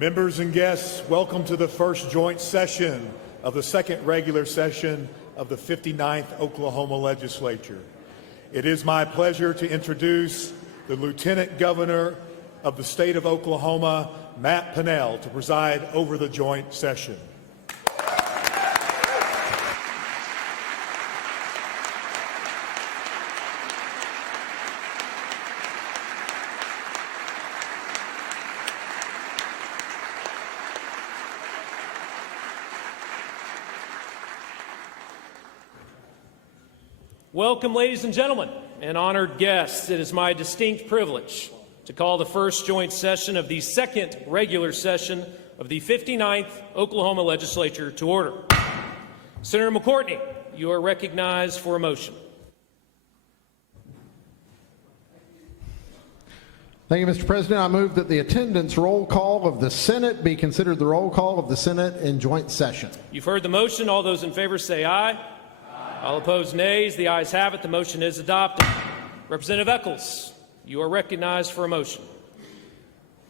Members and guests, welcome to the first joint session of the second regular session of the 59th Oklahoma Legislature. It is my pleasure to introduce the Lieutenant Governor of the state of Oklahoma, Matt Pinnell, to preside over the joint session. Welcome, ladies and gentlemen, and honored guests. It is my distinct privilege to call the first joint session of the second regular session of the 59th Oklahoma Legislature to order. Senator McCourtney, you are recognized for a motion. Thank you, Mr. President. I move that the attendance roll call of the Senate be considered the roll call of the Senate in joint session. You've heard the motion. All those in favor say aye. All opposed, nays. The ayes have it. The motion is adopted. Representative Eccles, you are recognized for a motion.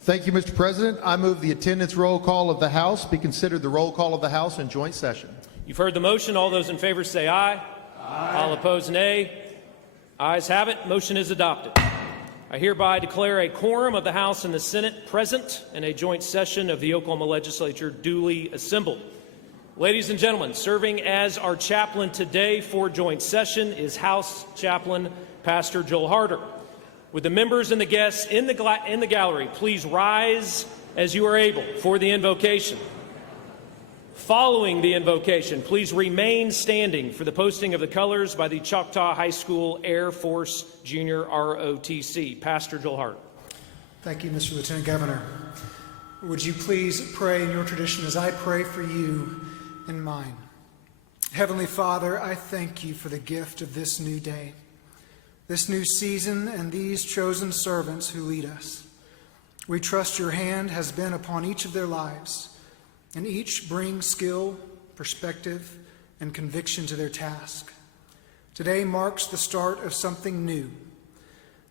Thank you, Mr. President. I move the attendance roll call of the House be considered the roll call of the House in joint session. You've heard the motion. All those in favor say aye. Aye. All opposed, nay. Ayes have it. Motion is adopted. I hereby declare a quorum of the House and the Senate present in a joint session of the Oklahoma Legislature duly assembled. Ladies and gentlemen, serving as our chaplain today for joint session is House Chaplain Pastor Joel Harder. Would the members and the guests in the gallery please rise as you are able for the invocation. Following the invocation, please remain standing for the posting of the colors by the Choctaw High School Air Force Junior ROTC. Pastor Joel Harder. Thank you, Mr. Lieutenant Governor. Would you please pray in your tradition as I pray for you in mine. Heavenly Father, I thank you for the gift of this new day, this new season, and these chosen servants who lead us. We trust your hand has been upon each of their lives, and each brings skill, perspective, and conviction to their task. Today marks the start of something new.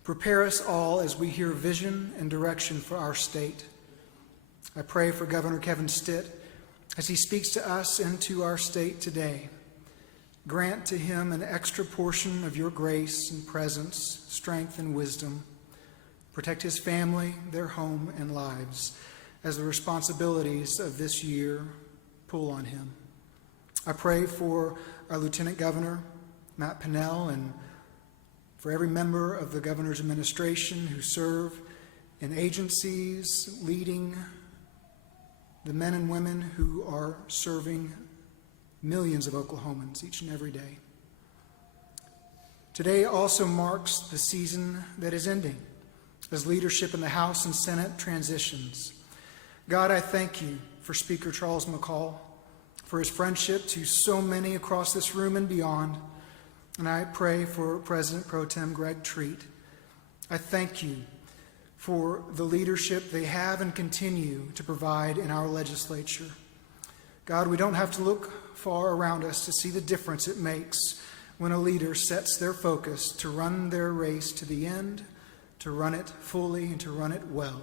Prepare us all as we hear vision and direction for our state. I pray for Governor Kevin Stitt as he speaks to us and to our state today. Grant to him an extra portion of your grace and presence, strength and wisdom. Protect his family, their home, and lives as the responsibilities of this year pull on him. I pray for our Lieutenant Governor, Matt Pinnell, and for every member of the governor's administration who serve in agencies leading the men and women who are serving millions of Oklahomans each and every day. Today also marks the season that is ending as leadership in the House and Senate transitions. God, I thank you for Speaker Charles McCall, for his friendship to so many across this room and beyond. And I pray for President Pro Tem Greg Treat. I thank you for the leadership they have and continue to provide in our legislature. God, we don't have to look far around us to see the difference it makes when a leader sets their focus to run their race to the end, to run it fully, and to run it well.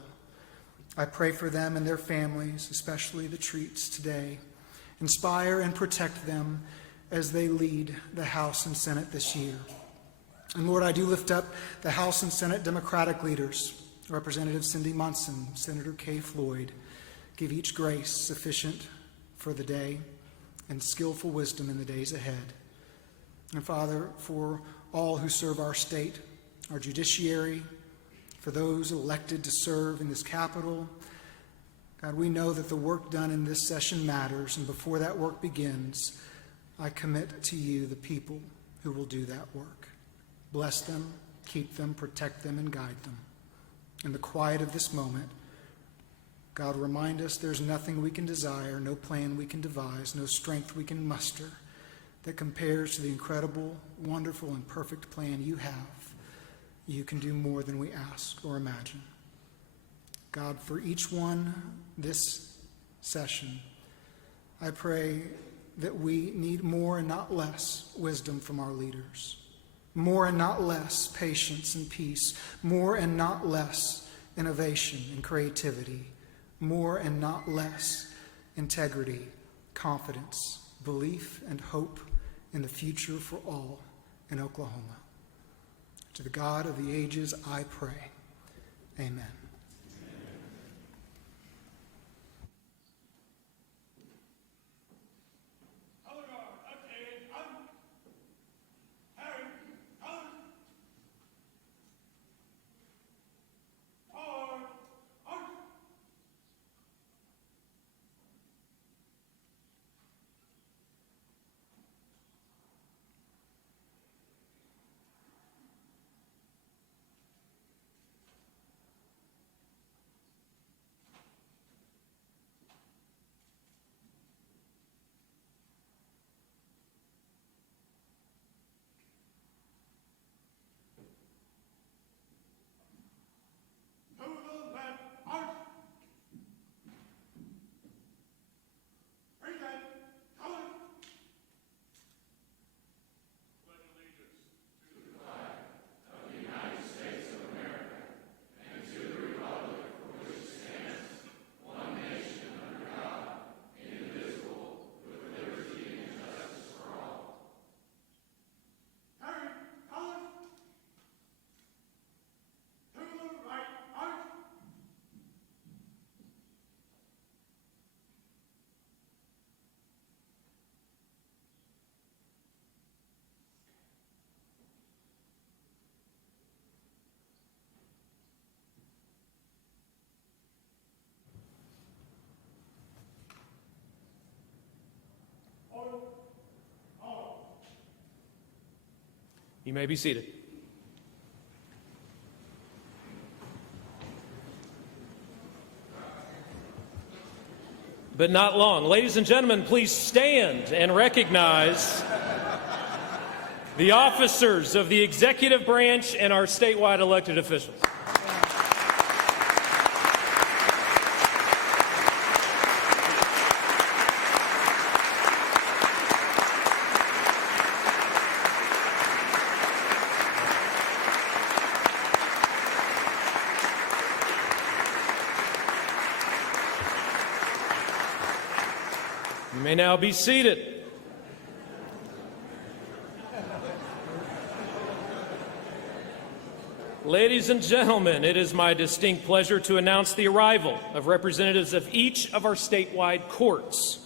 I pray for them and their families, especially the Treats today. Inspire and protect them as they lead the House and Senate this year. And Lord, I do lift up the House and Senate Democratic leaders, Representative Cindy Munson, Senator Kay Floyd. Give each grace sufficient for the day and skillful wisdom in the days ahead. And Father, for all who serve our state, our judiciary, for those elected to serve in this Capitol, God, we know that the work done in this session matters, and before that work begins, I commit to you the people who will do that work. Bless them, keep them, protect them, and guide them. In the quiet of this moment, God, remind us there's nothing we can desire, no plan we can devise, no strength we can muster that compares to the incredible, wonderful, and perfect plan you have. You can do more than we ask or imagine. God, for each one this session, I pray that we need more and not less wisdom from our leaders. More and not less patience and peace. More and not less innovation and creativity. more and not less integrity, confidence, belief, and hope in the future for all in Oklahoma. To the God of the ages, I pray. Amen. You may be seated. But not long. Ladies and gentlemen, please stand and recognize the officers of the executive branch and our statewide elected officials. You may now be seated. Ladies and gentlemen, it is my distinct pleasure to announce the arrival of representatives of each of our statewide courts.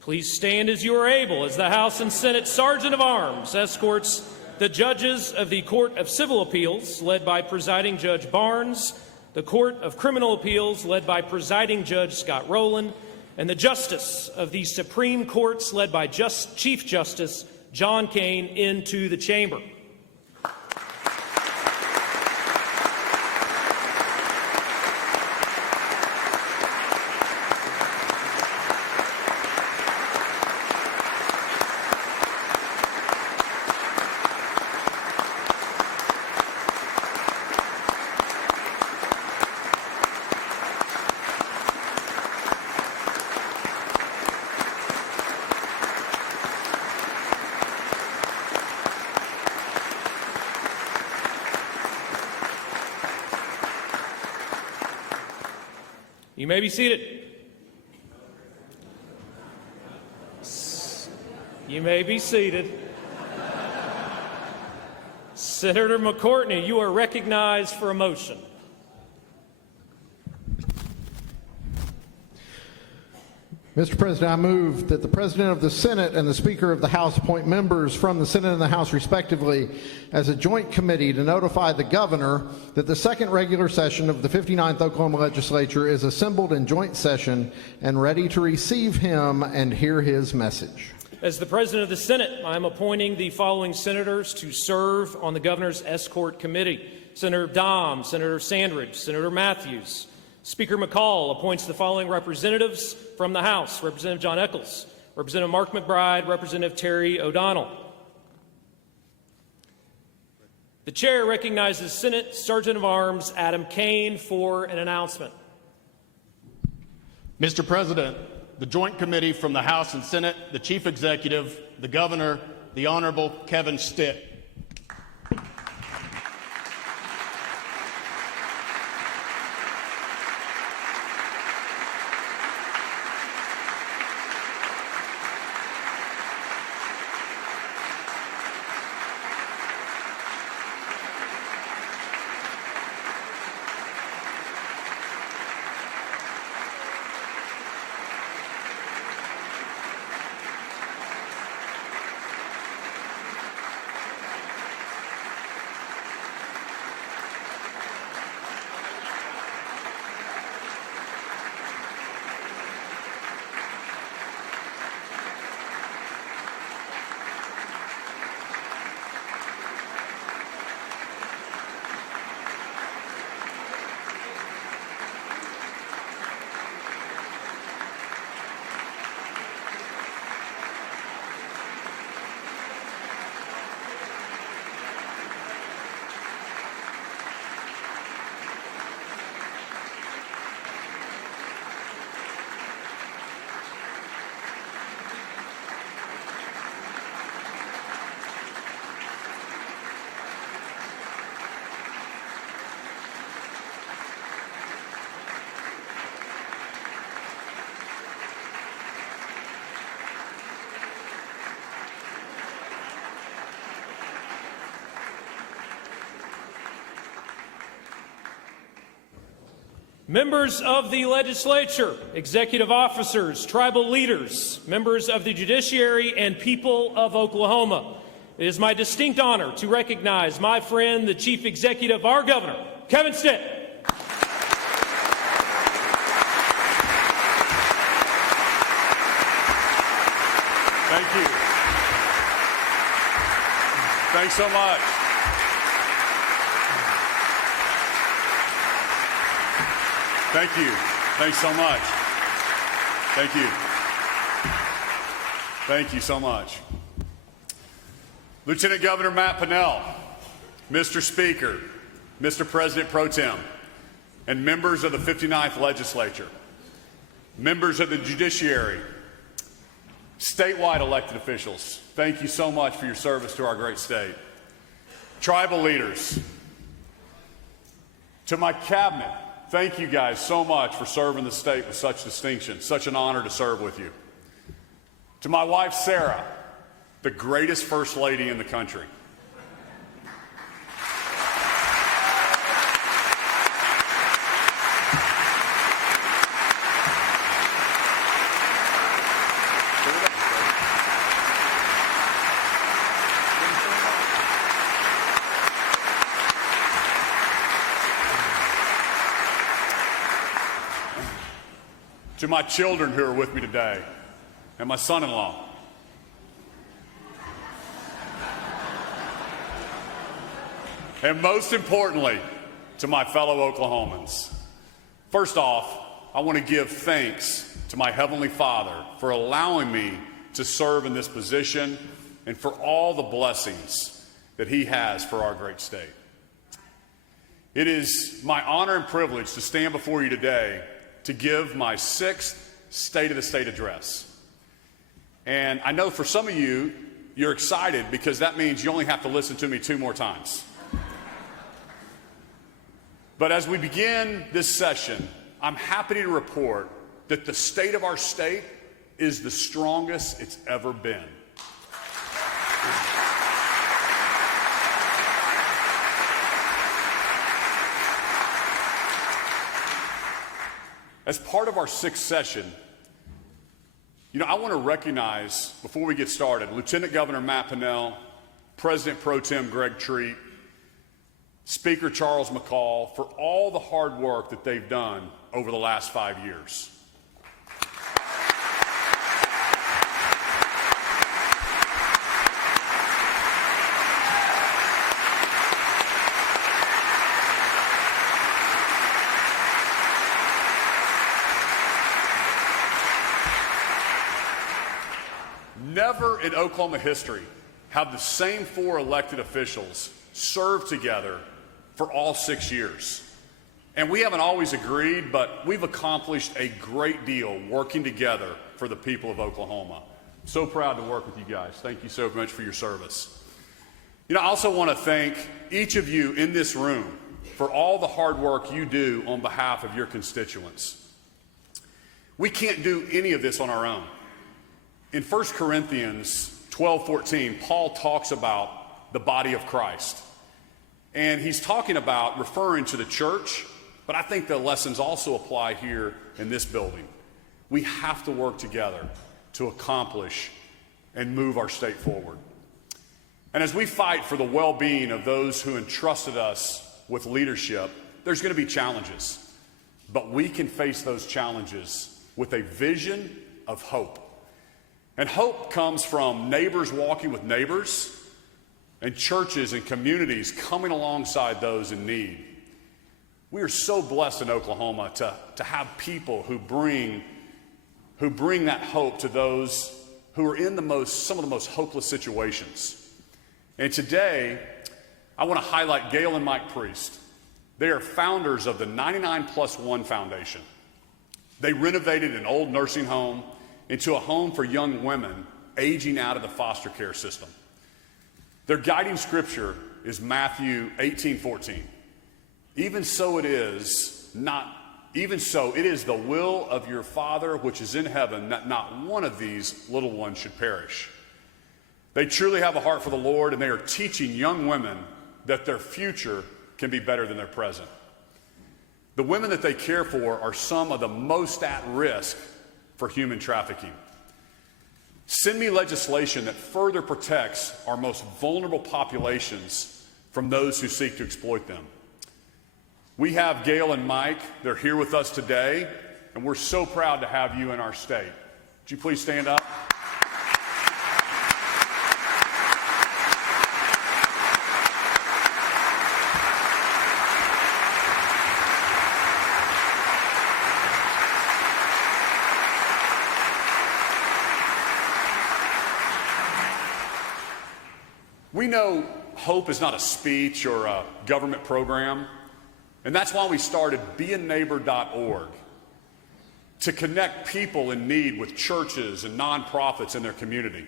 Please stand as you are able as the House and Senate Sergeant of Arms escorts the judges of the Court of Civil Appeals, led by Presiding Judge Barnes, the Court of Criminal Appeals, led by Presiding Judge Scott Rowland, and the Justice of the Supreme Courts, led by Chief Justice John Kane, into the chamber. You may be seated. You may be seated. Senator McCourtney, you are recognized for a motion. Mr. President, I move that the President of the Senate and the Speaker of the House appoint members from the Senate and the House respectively as a joint committee to notify the governor that the second regular session of the 59th Oklahoma Legislature is assembled in joint session and ready to receive him and hear his message. As the President of the Senate, I am appointing the following senators to serve on the Governor's Escort Committee: Senator Dom, Senator Sandridge, Senator Matthews. Speaker McCall appoints the following representatives from the House: Representative John Eccles, Representative Mark McBride, Representative Terry O'Donnell. The Chair recognizes Senate Sergeant of Arms Adam Kane for an announcement. Mr. President, the Joint Committee from the House and Senate, the Chief Executive, the Governor, the Honorable Kevin Stitt. Members of the legislature, executive officers, tribal leaders, members of the judiciary, and people of Oklahoma, it is my distinct honor to recognize my friend, the Chief Executive, our Governor, Kevin Stitt. Thank you. Thanks so much. Thank you. Thanks so much. Thank you. Thank you so much. Lieutenant Governor Matt Pinnell, Mr. Speaker, Mr. President Pro Tem, and members of the 59th Legislature, members of the Judiciary, statewide elected officials, thank you so much for your service to our great state. Tribal leaders, to my cabinet, thank you guys so much for serving the state with such distinction. Such an honor to serve with you. To my wife, Sarah, the greatest First Lady in the country. To my children who are with me today, and my son-in-law. And most importantly, to my fellow Oklahomans. First off, I want to give thanks to my Heavenly Father for allowing me to serve in this position and for all the blessings that He has for our great state. It is my honor and privilege to stand before you today to give my 6th State of the State address. And I know for some of you, you're excited because that means you only have to listen to me 2 more times. But as we begin this session, I'm happy to report that the state of our state is the strongest it's ever been. As part of our 6th session, I want to recognize, before we get started, Lieutenant Governor Matt Pinnell, President Pro Tem Greg Treat, Speaker Charles McCall, for all the hard work that they've done over the last 5 years. Never in Oklahoma history have the same 4 elected officials served together for all 6 years. And we haven't always agreed, but we've accomplished a great deal working together for the people of Oklahoma. So proud to work with you guys. Thank you so much for your service. I also want to thank each of you in this room for all the hard work you do on behalf of your constituents. We can't do any of this on our own. In 1 Corinthians 12:14, Paul talks about the body of Christ. And he's talking about referring to the church, but I think the lessons also apply here in this building. We have to work together to accomplish and move our state forward. And as we fight for the well-being of those who entrusted us with leadership, there's going to be challenges. But we can face those challenges with a vision of hope. And hope comes from neighbors walking with neighbors and churches and communities coming alongside those in need. We are so blessed in Oklahoma to have people who bring that hope to those who are in some of the most hopeless situations. And today, I want to highlight Gail and Mike Priest. They are founders of the 99+1 Foundation. They renovated an old nursing home into a home for young women aging out of the foster care system. Their guiding scripture is Matthew 18:14. Even so it is the will of your Father which is in heaven that not one of these little ones should perish. They truly have a heart for the Lord, and they are teaching young women that their future can be better than their present. The women that they care for are some of the most at risk for human trafficking. Send me legislation that further protects our most vulnerable populations from those who seek to exploit them. We have Gail and Mike. They're here with us today, and we're so proud to have you in our state. Would you please stand up? We know hope is not a speech or a government program, and that's why we started beaneighbor.org, to connect people in need with churches and nonprofits in their community.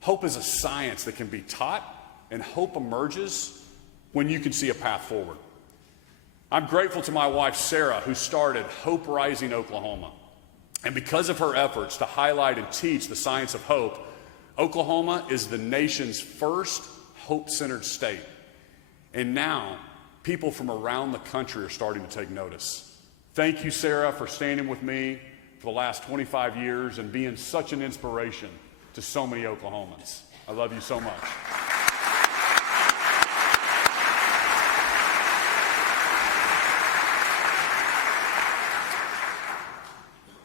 Hope is a science that can be taught, and hope emerges when you can see a path forward. I'm grateful to my wife, Sarah, who started Hope Rising Oklahoma. And because of her efforts to highlight and teach the science of hope, Oklahoma is the nation's first hope-centered state. And now, people from around the country are starting to take notice. Thank you, Sarah, for standing with me for the last 25 years and being such an inspiration to so many Oklahomans. I love you so much.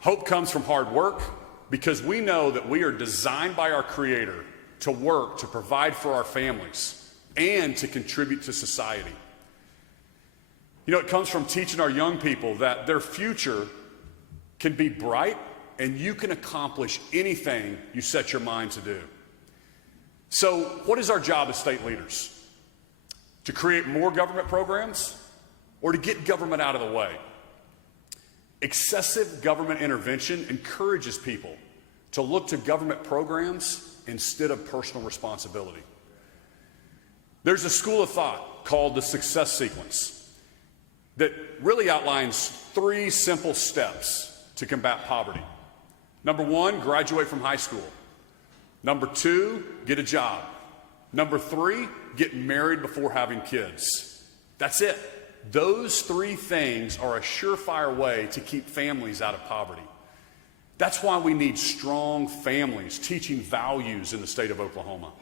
Hope comes from hard work, because we know that we are designed by our Creator to work, to provide for our families, and to contribute to society. You know, it comes from teaching our young people that their future can be bright and you can accomplish anything you set your mind to do. So, what is our job as state leaders? To create more government programs or to get government out of the way? Excessive government intervention encourages people to look to government programs instead of personal responsibility. There's a school of thought called the success sequence that really outlines 3 simple steps to combat poverty. Number 1, graduate from high school. Number 2, get a job. Number 3, get married before having kids. That's it. Those 3 things are a surefire way to keep families out of poverty. That's why we need strong families teaching values in the state of Oklahoma.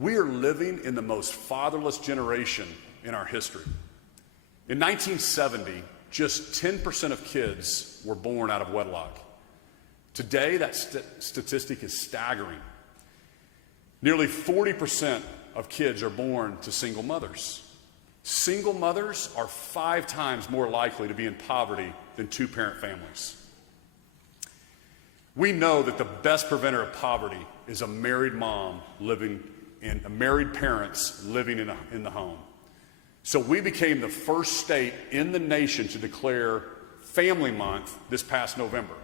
We are living in the most fatherless generation in our history. In 1970, just 10% of kids were born out of wedlock. Today, that statistic is staggering. Nearly 40% of kids are born to single mothers. Single mothers are 5 times more likely to be in poverty than 2-parent families. We know that the best preventer of poverty is a married mom living in married parents living in the home. So we became the first state in the nation to declare Family Month this past November.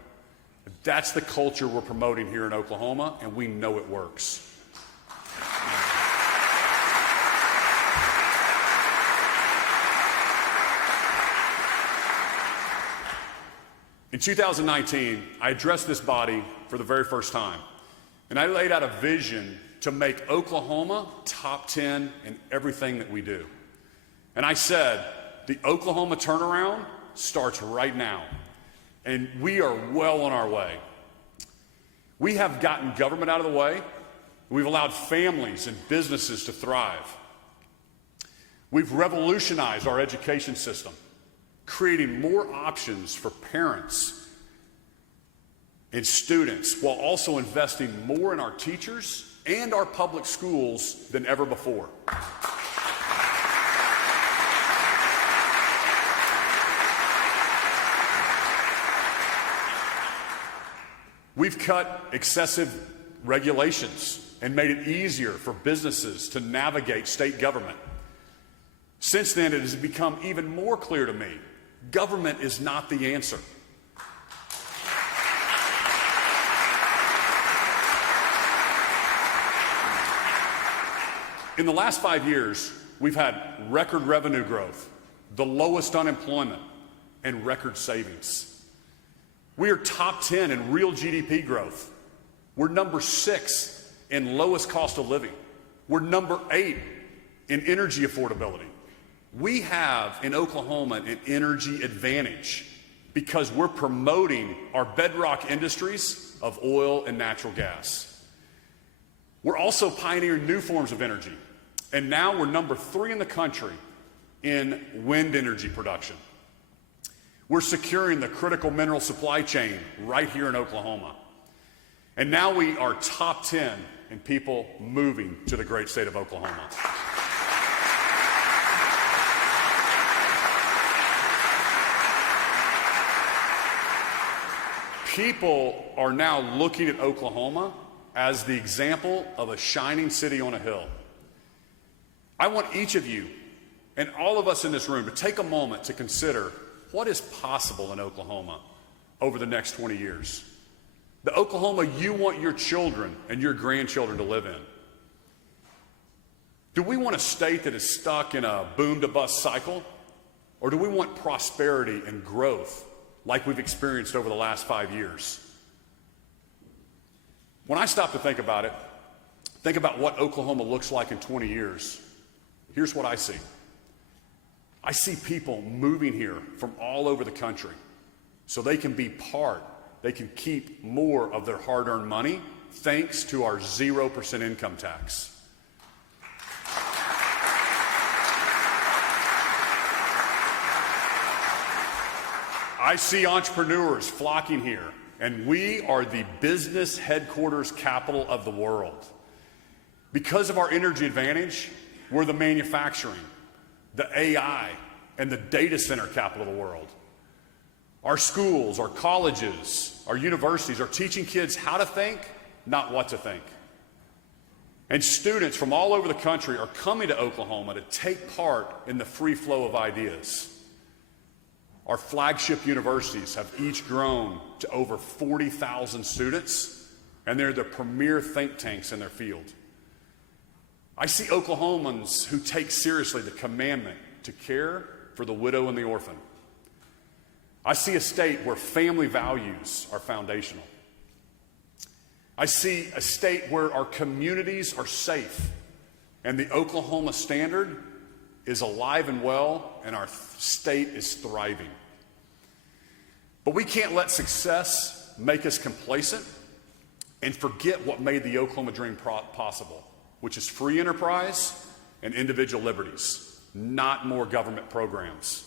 That's the culture we're promoting here in Oklahoma, and we know it works. In 2019, I addressed this body for the very first time, and I laid out a vision to make Oklahoma top 10 in everything that we do. And I said, the Oklahoma turnaround starts right now, and we are well on our way. We have gotten government out of the way. We've allowed families and businesses to thrive. We've revolutionized our education system, creating more options for parents and students while also investing more in our teachers and our public schools than ever before. We've cut excessive regulations and made it easier for businesses to navigate state government. Since then, it has become even more clear to me, government is not the answer. In the last 5 years, we've had record revenue growth, the lowest unemployment, and record savings. We are top 10 in real GDP growth. We're number 6 in lowest cost of living. We're number 8 in energy affordability. We have in Oklahoma an energy advantage because we're promoting our bedrock industries of oil and natural gas. We're also pioneering new forms of energy, and now we're number 3 in the country in wind energy production. We're securing the critical mineral supply chain right here in Oklahoma. And now we are top 10 in people moving to the great state of Oklahoma. People are now looking at Oklahoma as the example of a shining city on a hill. I want each of you and all of us in this room to take a moment to consider what is possible in Oklahoma over the next 20 years. The Oklahoma you want your children and your grandchildren to live in. Do we want a state that is stuck in a boom-to-bust cycle? Or do we want prosperity and growth like we've experienced over the last 5 years? When I stop to think about it, think about what Oklahoma looks like in 20 years, here's what I see. I see people moving here from all over the country so they can be they can keep more of their hard-earned money thanks to our 0% income tax. I see entrepreneurs flocking here, and we are the business headquarters capital of the world. Because of our energy advantage, we're the manufacturing, the AI, and the data center capital of the world. Our schools, our colleges, our universities are teaching kids how to think, not what to think. And students from all over the country are coming to Oklahoma to take part in the free flow of ideas. Our flagship universities have each grown to over 40,000 students, and they're the premier think tanks in their field. I see Oklahomans who take seriously the commandment to care for the widow and the orphan. I see a state where family values are foundational. I see a state where our communities are safe, and the Oklahoma standard is alive and well, and our state is thriving. But we can't let success make us complacent and forget what made the Oklahoma dream possible, which is free enterprise and individual liberties, not more government programs.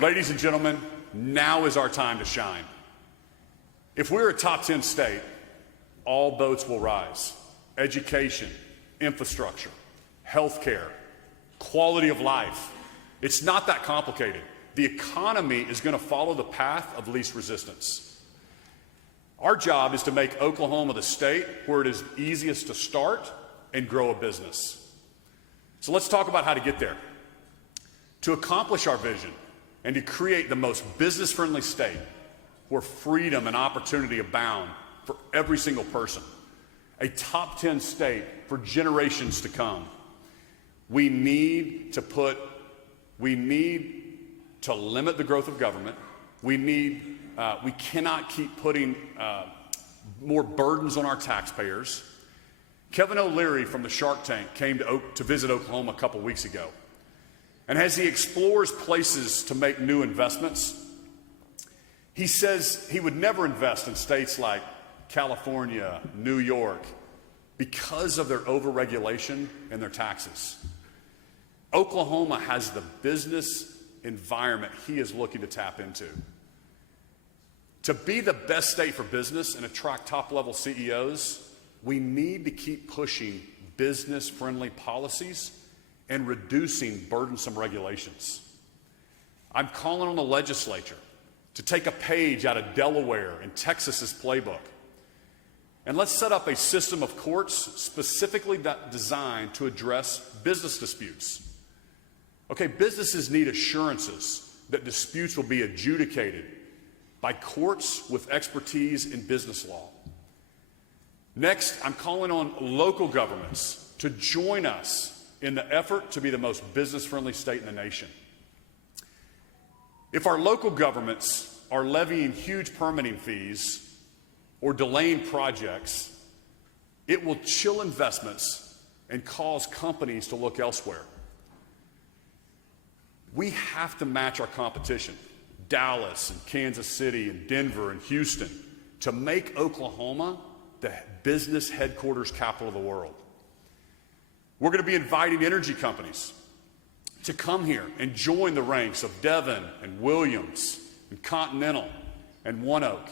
Ladies and gentlemen, now is our time to shine. If we're a top 10 state, all boats will rise. Education, infrastructure, healthcare, quality of life. It's not that complicated. The economy is going to follow the path of least resistance. Our job is to make Oklahoma the state where it is easiest to start and grow a business. So let's talk about how to get there. To accomplish our vision and to create the most business-friendly state where freedom and opportunity abound for every single person, a top 10 state for generations to come, we need to limit the growth of government. We cannot keep putting more burdens on our taxpayers. Kevin O'Leary from the Shark Tank came to visit Oklahoma a couple weeks ago. And as he explores places to make new investments, he says he would never invest in states like California, New York, because of their overregulation and their taxes. Oklahoma has the business environment he is looking to tap into. To be the best state for business and attract top-level CEOs, we need to keep pushing business-friendly policies and reducing burdensome regulations. I'm calling on the legislature to take a page out of Delaware and Texas's playbook. And let's set up a system of courts specifically designed to address business disputes. Okay, businesses need assurances that disputes will be adjudicated by courts with expertise in business law. Next, I'm calling on local governments to join us in the effort to be the most business-friendly state in the nation. If our local governments are levying huge permitting fees or delaying projects, it will chill investments and cause companies to look elsewhere. We have to match our competition, Dallas and Kansas City and Denver and Houston, to make Oklahoma the business headquarters capital of the world. We're going to be inviting energy companies to come here and join the ranks of Devon and Williams and Continental and ONEOK.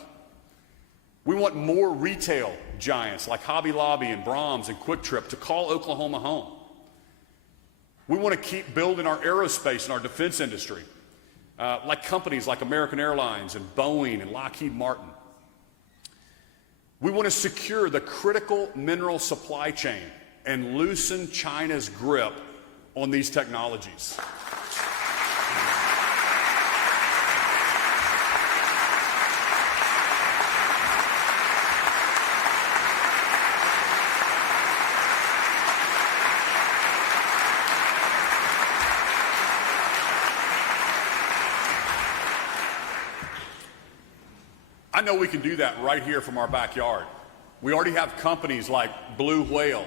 We want more retail giants like Hobby Lobby and Brahms and Quick Trip to call Oklahoma home. We want to keep building our aerospace and our defense industry, like companies like American Airlines and Boeing and Lockheed Martin. We want to secure the critical mineral supply chain and loosen China's grip on these technologies. I know we can do that right here from our backyard. We already have companies like Blue Whale,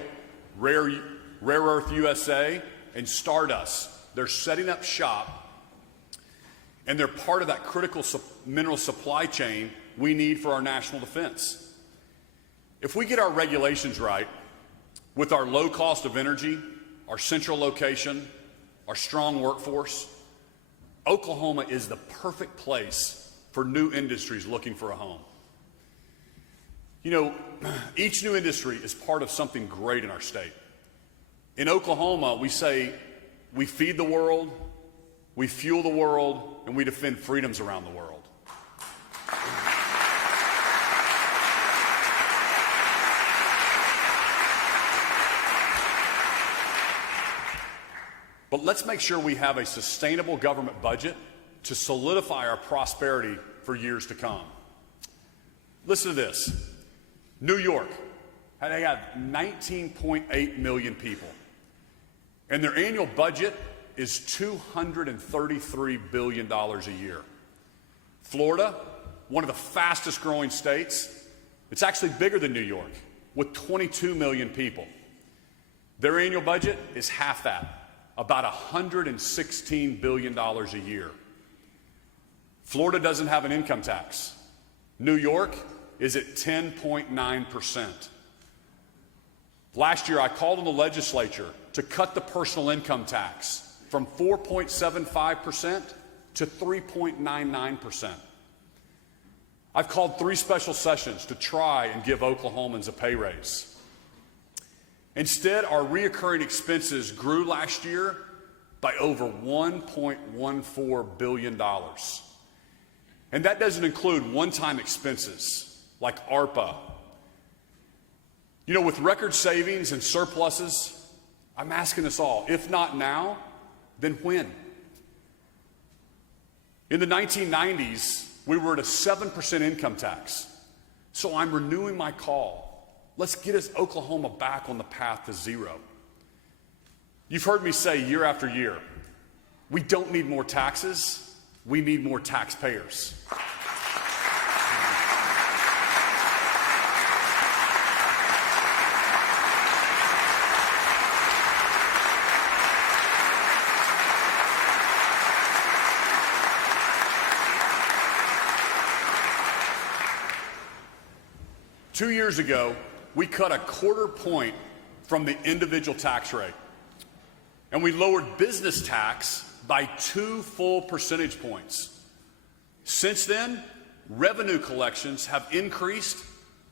Rare Earth USA, and Stardust. They're setting up shop, and they're part of that critical mineral supply chain we need for our national defense. If we get our regulations right, with our low cost of energy, our central location, our strong workforce, Oklahoma is the perfect place for new industries looking for a home. You know, each new industry is part of something great in our state. In Oklahoma, we say we feed the world, we fuel the world, and we defend freedoms around the world. But let's make sure we have a sustainable government budget to solidify our prosperity for years to come. Listen to this. New York, they have 19.8 million people, and their annual budget is $233 billion a year. Florida, one of the fastest growing states, it's actually bigger than New York, with 22 million people. Their annual budget is half that, about $116 billion a year. Florida doesn't have an income tax. New York is at 10.9%. Last year, I called on the legislature to cut the personal income tax from 4.75% to 3.99%. I've called 3 special sessions to try and give Oklahomans a pay raise. Instead, our reoccurring expenses grew last year by over $1.14 billion. And that doesn't include one-time expenses like ARPA. You know, with record savings and surpluses, I'm asking us all, if not now, then when? In the 1990s, we were at a 7% income tax. So I'm renewing my call. Let's get us Oklahoma back on the path to zero. You've heard me say year after year, we don't need more taxes, we need more taxpayers. Two years ago, we cut a 1/4 point from the individual tax rate, and we lowered business tax by 2 full percentage points. Since then, revenue collections have increased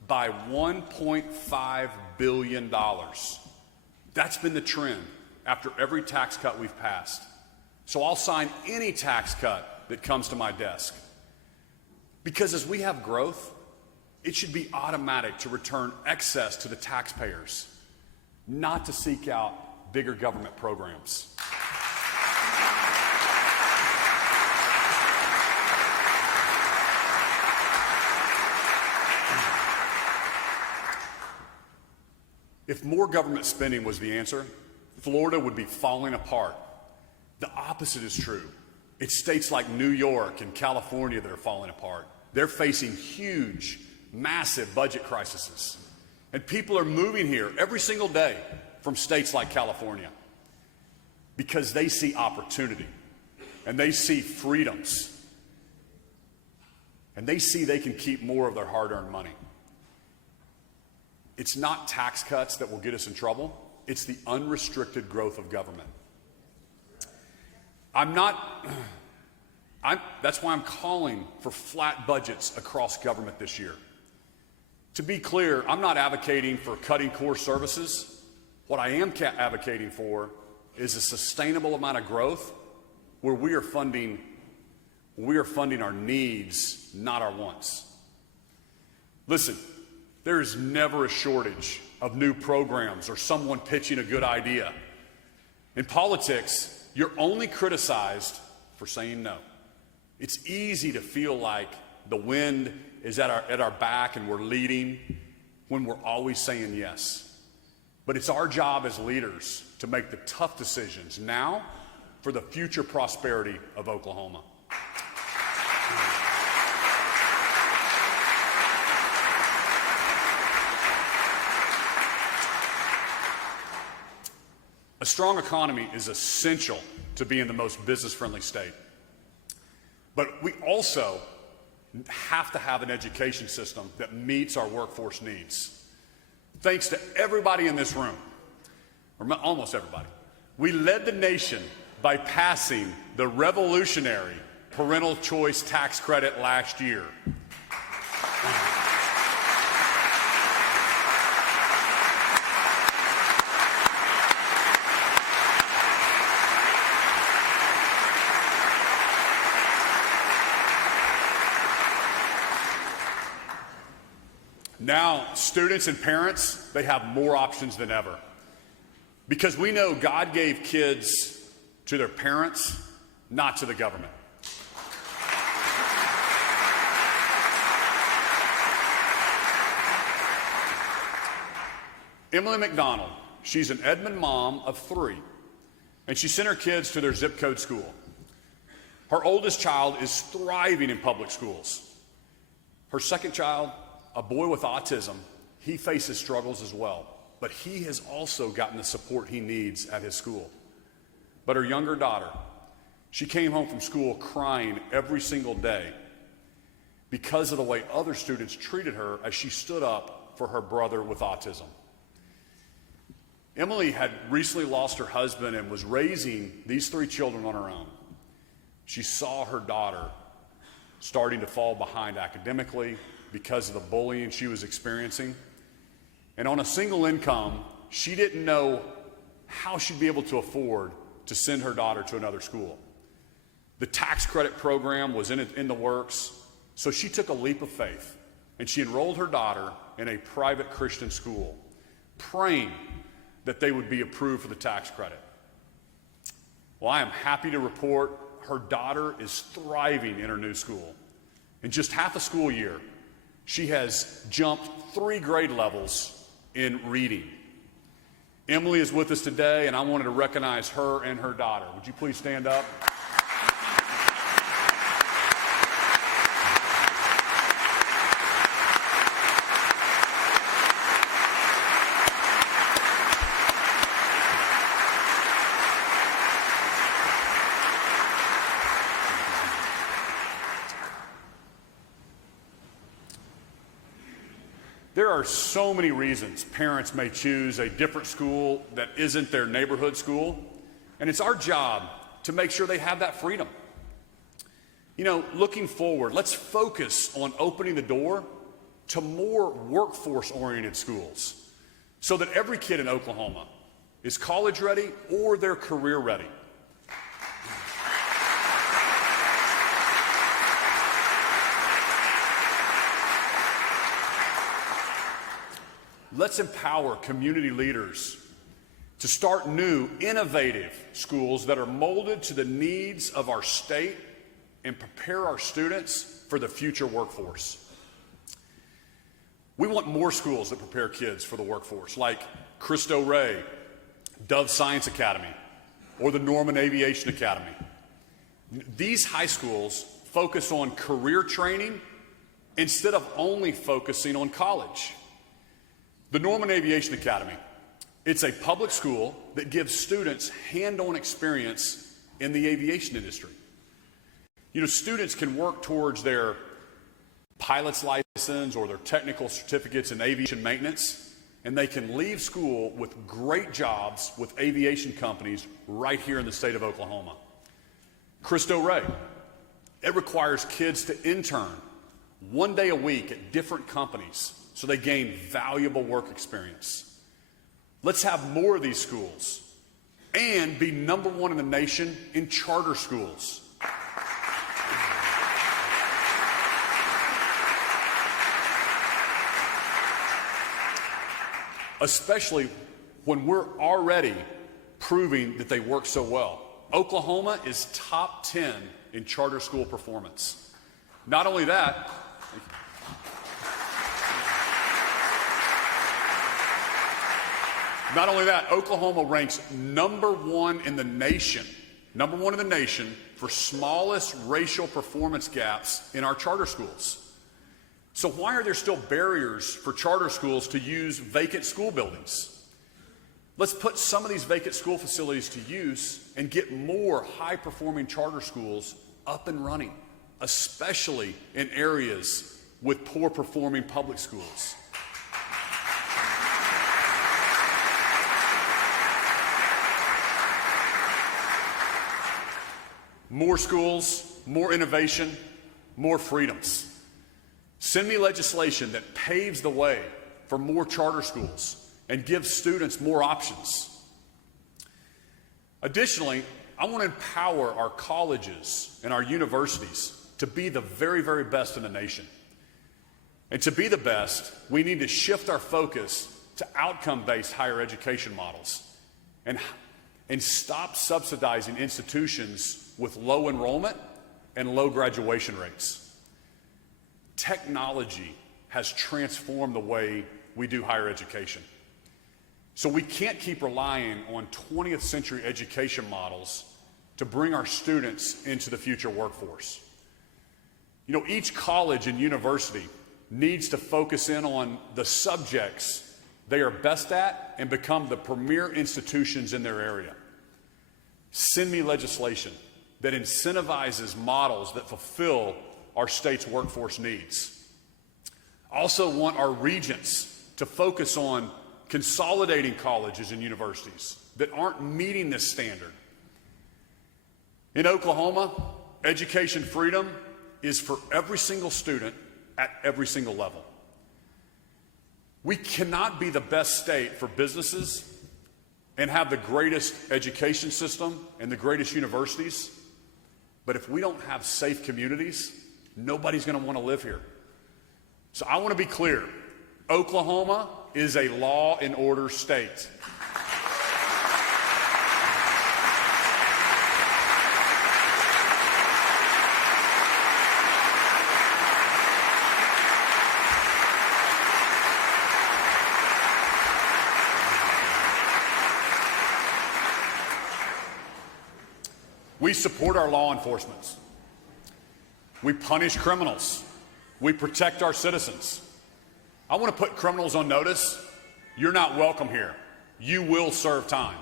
by $1.5 billion. That's been the trend after every tax cut we've passed. So I'll sign any tax cut that comes to my desk. Because as we have growth, it should be automatic to return excess to the taxpayers, not to seek out bigger government programs. If more government spending was the answer, Florida would be falling apart. The opposite is true. It's states like New York and California that are falling apart. They're facing huge massive budget crises. And people are moving here every single day from states like California because they see opportunity and they see freedoms and they see they can keep more of their hard-earned money. It's not tax cuts that will get us in trouble. It's the unrestricted growth of government. That's why I'm calling for flat budgets across government this year. To be clear, I'm not advocating for cutting core services. What I am advocating for is a sustainable amount of growth where we are funding our needs, not our wants. Listen, there is never a shortage of new programs or someone pitching a good idea. In politics, you're only criticized for saying no. It's easy to feel like the wind is at our back and we're leading when we're always saying yes. But it's our job as leaders to make the tough decisions now for the future prosperity of Oklahoma. A strong economy is essential to being the most business-friendly state. But we also have to have an education system that meets our workforce needs. Thanks to everybody in this room, or almost everybody, we led the nation by passing the revolutionary parental choice tax credit last year. Now, students and parents, they have more options than ever. Because we know God gave kids to their parents, not to the government. Emily McDonald, she's an Edmond mom of 3, and she sent her kids to their zip code school. Her oldest child is thriving in public schools. Her second child, a boy with autism, he faces struggles as well, but he has also gotten the support he needs at his school. But her younger daughter, she came home from school crying every single day because of the way other students treated her as she stood up for her brother with autism. Emily had recently lost her husband and was raising these 3 children on her own. She saw her daughter starting to fall behind academically because of the bullying she was experiencing. And on a single income, she didn't know how she'd be able to afford to send her daughter to another school. The tax credit program was in the works, so she took a leap of faith and she enrolled her daughter in a private Christian school, praying that they would be approved for the tax credit. Well, I am happy to report her daughter is thriving in her new school. In just half a school year, she has jumped 3 grade levels in reading. Emily is with us today, and I wanted to recognize her and her daughter. Would you please stand up? There are so many reasons parents may choose a different school that isn't their neighborhood school, and it's our job to make sure they have that freedom. You know, looking forward, let's focus on opening the door to more workforce-oriented schools so that every kid in Oklahoma is college ready or they're career ready. Let's empower community leaders to start new, innovative schools that are molded to the needs of our state and prepare our students for the future workforce. We want more schools that prepare kids for the workforce, like Cristo Rey, Dove Science Academy, or the Norman Aviation Academy. These high schools focus on career training instead of only focusing on college. The Norman Aviation Academy, it's a public school that gives students hand-on experience in the aviation industry. You know, students can work towards their pilot's license or their technical certificates in aviation maintenance, and they can leave school with great jobs with aviation companies right here in the state of Oklahoma. Cristo Rey, it requires kids to intern 1 day a week at different companies so they gain valuable work experience. Let's have more of these schools and be #1 in the nation in charter schools. Especially when we're already proving that they work so well. Oklahoma is top 10 in charter school performance. Not only that, Oklahoma ranks #1 in the nation, #1 in the nation for smallest racial performance gaps in our charter schools. So why are there still barriers for charter schools to use vacant school buildings? Let's put some of these vacant school facilities to use and get more high-performing charter schools up and running, especially in areas with poor-performing public schools. More schools, more innovation, more freedoms. Send me legislation that paves the way for more charter schools and gives students more options. Additionally, I want to empower our colleges and our universities to be the very, very best in the nation. And to be the best, we need to shift our focus to outcome-based higher education models and stop subsidizing institutions with low enrollment and low graduation rates. Technology has transformed the way we do higher education. So we can't keep relying on 20th century education models to bring our students into the future workforce. You know, each college and university needs to focus in on the subjects they are best at and become the premier institutions in their area. Send me legislation that incentivizes models that fulfill our state's workforce needs. I also want our regents to focus on consolidating colleges and universities that aren't meeting this standard. In Oklahoma, education freedom is for every single student at every single level. We cannot be the best state for businesses and have the greatest education system and the greatest universities, but if we don't have safe communities, nobody's going to want to live here. So I want to be clear. Oklahoma is a law and order state. We support our law enforcement. We punish criminals. We protect our citizens. I want to put criminals on notice. You're not welcome here. You will serve time.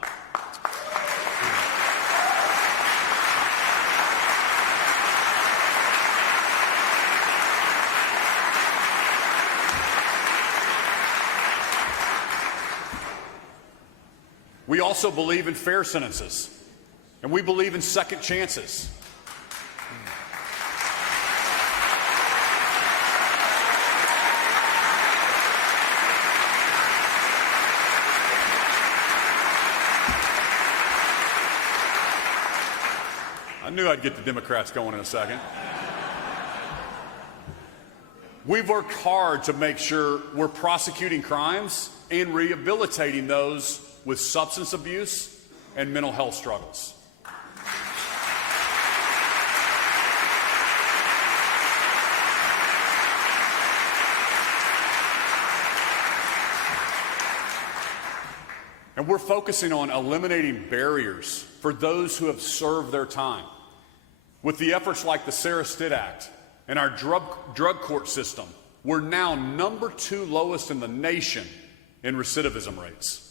We also believe in fair sentences, and we believe in second chances. I knew I'd get the Democrats going in a second. We've worked hard to make sure we're prosecuting crimes and rehabilitating those with substance abuse and mental health struggles. And we're focusing on eliminating barriers for those who have served their time. With the efforts like the Stitt Act and our drug court system, we're now number 2 lowest in the nation in recidivism rates.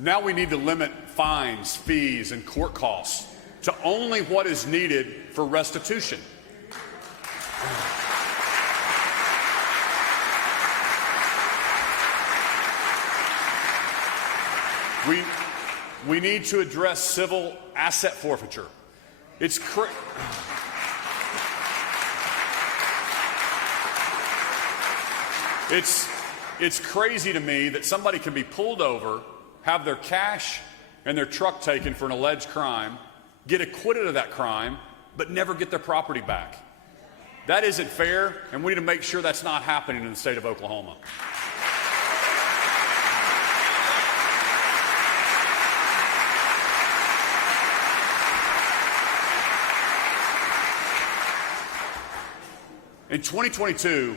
Now we need to limit fines, fees, and court costs to only what is needed for restitution. We need to address civil asset forfeiture. It's crazy to me that somebody can be pulled over, have their cash and their truck taken for an alleged crime, get acquitted of that crime, but never get their property back. That isn't fair, and we need to make sure that's not happening in the state of Oklahoma. In 2022,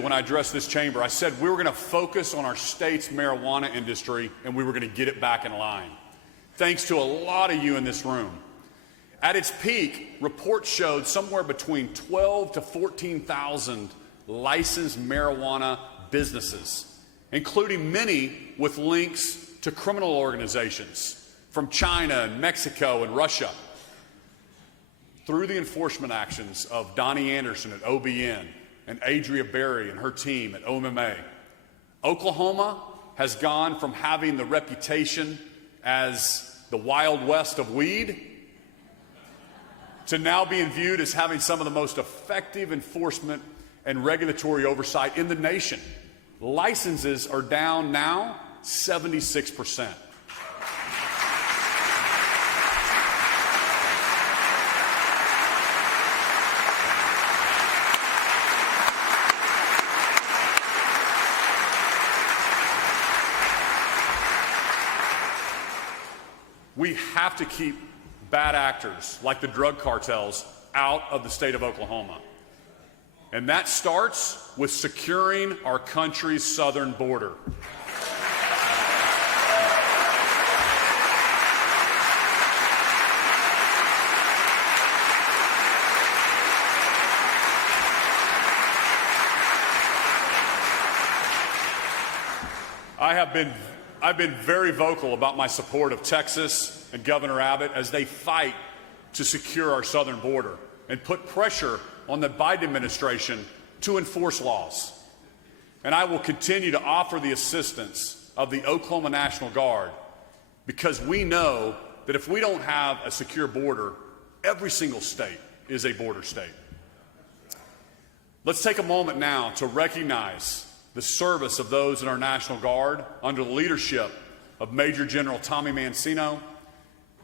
when I addressed this chamber, I said we were going to focus on our state's marijuana industry and we were going to get it back in line. Thanks to a lot of you in this room. At its peak, reports showed somewhere between 12 to 14,000 licensed marijuana businesses, including many with links to criminal organizations from China and Mexico and Russia. Through the enforcement actions of Donnie Anderson at OBN and Adria Berry and her team at OMMA, Oklahoma has gone from having the reputation as the Wild West of weed to now being viewed as having some of the most effective enforcement and regulatory oversight in the nation. Licenses are down now 76%. We have to keep bad actors like the drug cartels out of the state of Oklahoma. And that starts with securing our country's southern border. I've been very vocal about my support of Texas and Governor Abbott as they fight to secure our southern border and put pressure on the Biden administration to enforce laws. And I will continue to offer the assistance of the Oklahoma National Guard because we know that if we don't have a secure border, every single state is a border state. Let's take a moment now to recognize the service of those in our National Guard under the leadership of Major General Tommy Mancino.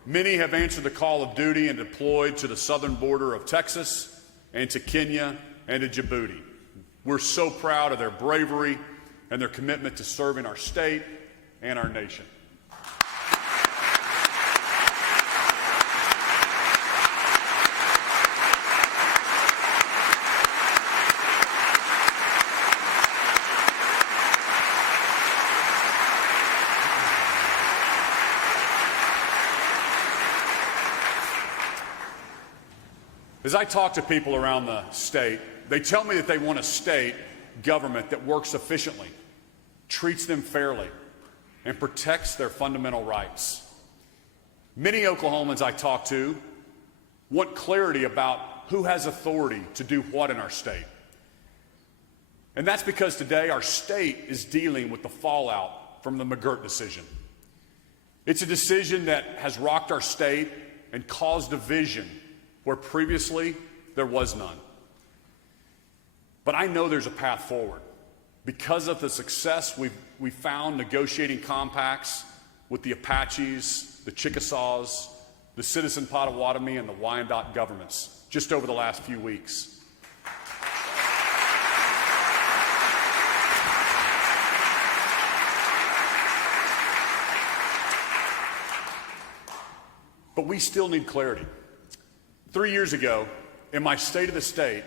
Many have answered the call of duty and deployed to the southern border of Texas and to Kenya and to Djibouti. We're so proud of their bravery and their commitment to serving our state and our nation. As I talk to people around the state, they tell me that they want a state government that works efficiently, treats them fairly, and protects their fundamental rights. Many Oklahomans I talk to want clarity about who has authority to do what in our state. And that's because today our state is dealing with the fallout from the McGirt decision. It's a decision that has rocked our state and caused division where previously there was none. But I know there's a path forward because of the success we found negotiating compacts with the Apaches, the Chickasaws, the Citizen Potawatomi, and the Wyandotte governments just over the last few weeks. But we still need clarity. 3 years ago, in my State of the State,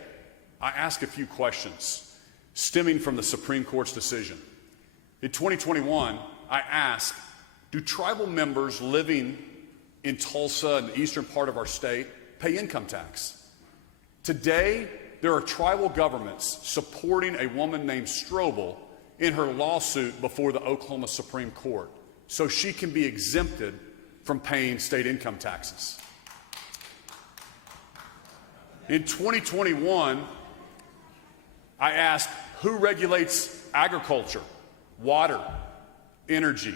I asked a few questions stemming from the Supreme Court's decision. In 2021, I asked, do tribal members living in Tulsa and the eastern part of our state pay income tax? Today, there are tribal governments supporting a woman named Strobel in her lawsuit before the Oklahoma Supreme Court so she can be exempted from paying state income taxes. In 2021, I asked, who regulates agriculture, water, energy?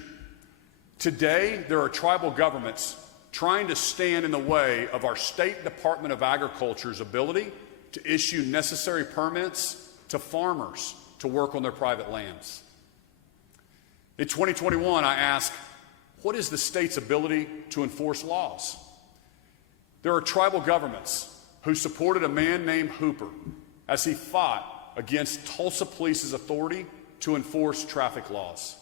Today, there are tribal governments trying to stand in the way of our State Department of Agriculture's ability to issue necessary permits to farmers to work on their private lands. In 2021, I asked, what is the state's ability to enforce laws? There are tribal governments who supported a man named Hooper as he fought against Tulsa Police's authority to enforce traffic laws.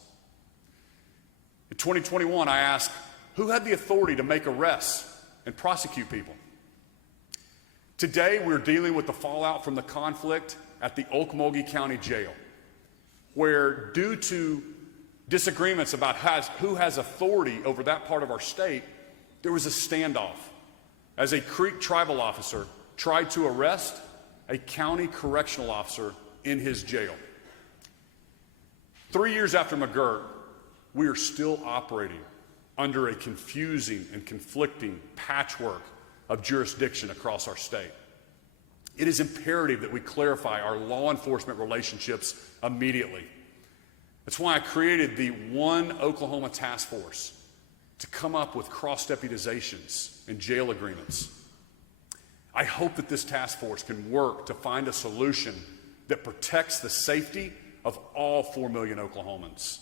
In 2021, I asked, who had the authority to make arrests and prosecute people? Today, we're dealing with the fallout from the conflict at the Okmulgee County Jail, where due to disagreements about who has authority over that part of our state, there was a standoff as a Creek tribal officer tried to arrest a county correctional officer in his jail. 3 years after McGirt, we are still operating under a confusing and conflicting patchwork of jurisdiction across our state. It is imperative that we clarify our law enforcement relationships immediately. That's why I created the One Oklahoma Task Force to come up with cross-deputizations and jail agreements. I hope that this task force can work to find a solution that protects the safety of all 4 million Oklahomans,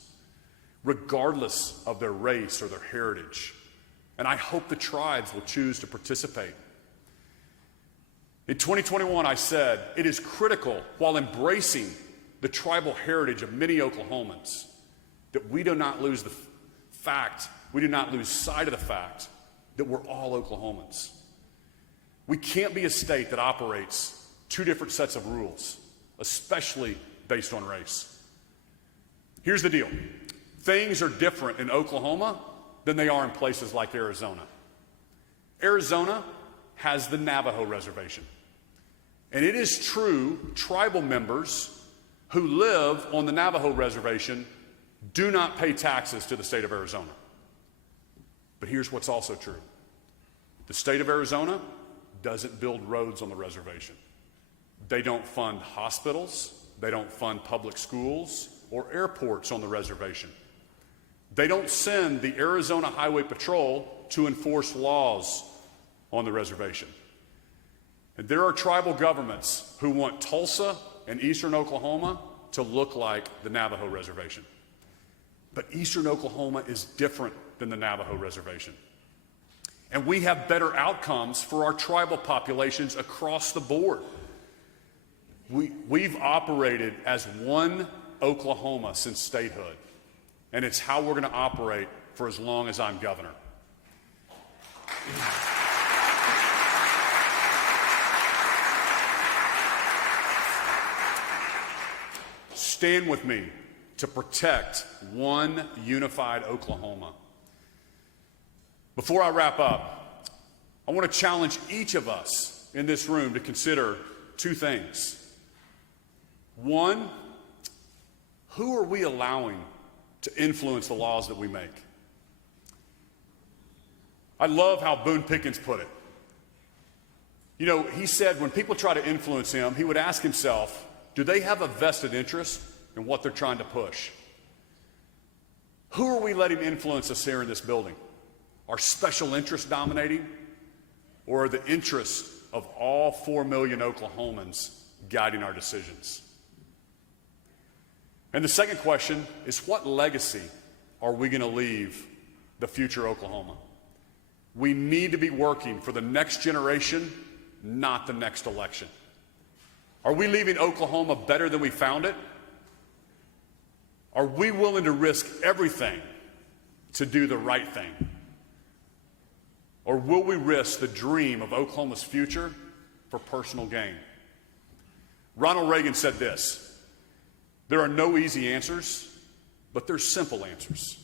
regardless of their race or their heritage. And I hope the tribes will choose to participate. In 2021, I said, it is critical, while embracing the tribal heritage of many Oklahomans, that we do not lose sight of the fact that we're all Oklahomans. We can't be a state that operates two different sets of rules, especially based on race. Here's the deal. Things are different in Oklahoma than they are in places like Arizona. Arizona has the Navajo Reservation. And it is true, tribal members who live on the Navajo Reservation do not pay taxes to the state of Arizona. But here's what's also true. The state of Arizona doesn't build roads on the reservation. They don't fund hospitals, they don't fund public schools or airports on the reservation. They don't send the Arizona Highway Patrol to enforce laws on the reservation. And there are tribal governments who want Tulsa and eastern Oklahoma to look like the Navajo Reservation. But eastern Oklahoma is different than the Navajo Reservation. And we have better outcomes for our tribal populations across the board. We've operated as one Oklahoma since statehood, and it's how we're going to operate for as long as I'm governor. Stand with me to protect one unified Oklahoma. Before I wrap up, I want to challenge each of us in this room to consider two things. One, who are we allowing to influence the laws that we make? I love how Boone Pickens put it. You know, he said when people try to influence him, he would ask himself, do they have a vested interest in what they're trying to push? Who are we letting influence us here in this building? Are special interests dominating, or are the interests of all 4 million Oklahomans guiding our decisions? And the second question is, what legacy are we going to leave the future Oklahoma? We need to be working for the next generation, not the next election. Are we leaving Oklahoma better than we found it? Are we willing to risk everything to do the right thing? Or will we risk the dream of Oklahoma's future for personal gain? Ronald Reagan said this: there are no easy answers, but there's simple answers.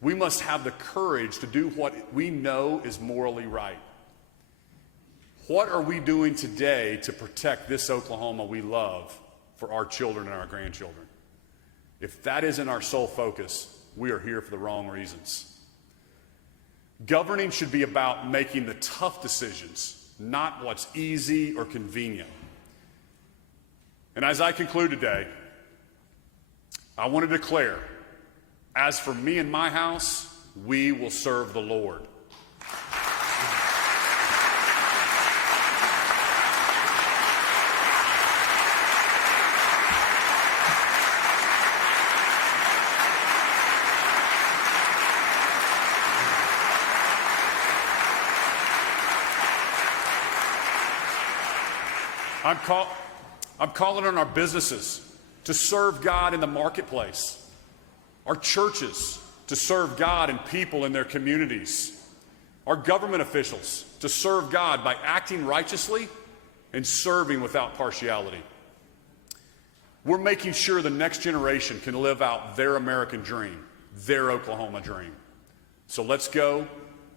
We must have the courage to do what we know is morally right. What are we doing today to protect this Oklahoma we love for our children and our grandchildren? If that isn't our sole focus, we are here for the wrong reasons. Governing should be about making the tough decisions, not what's easy or convenient. And as I conclude today, I want to declare, as for me and my house, we will serve the Lord. I'm calling on our businesses to serve God in the marketplace, our churches to serve God and people in their communities, our government officials to serve God by acting righteously and serving without partiality. We're making sure the next generation can live out their American dream, their Oklahoma dream. So let's go.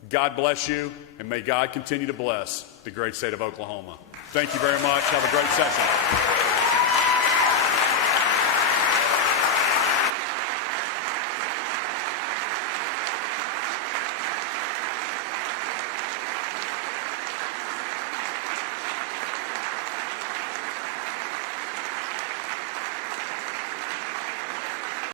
God bless you, and may God continue to bless the great state of Oklahoma. Thank you very much. Have a great session.